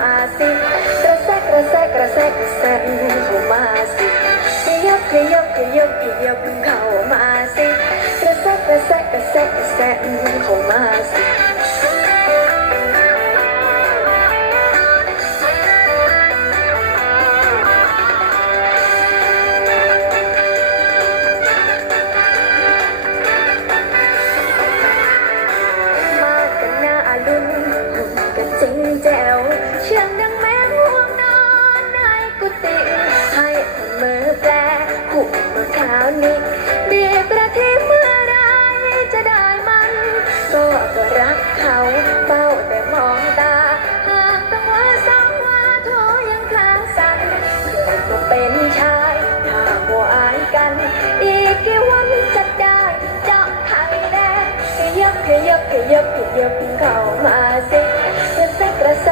มาสิกระแซะกระแซะกระแซะกระแซะเข้ามาสิขยับขยับขยับขยับเข้ามาานี้ดีประเทศเมื่อไรจะได้มัน ก็ก็รักเขาเฝ้าแต่มองตา หากต้องว่าสองวาโทยังคางสันเกิดมาเป็นชายถ้าหัวอายกัน อีกกี่วันจะได้เจาะไข่แดงขยับขยับขยับขยับเข้ามาสิกระแสกระแส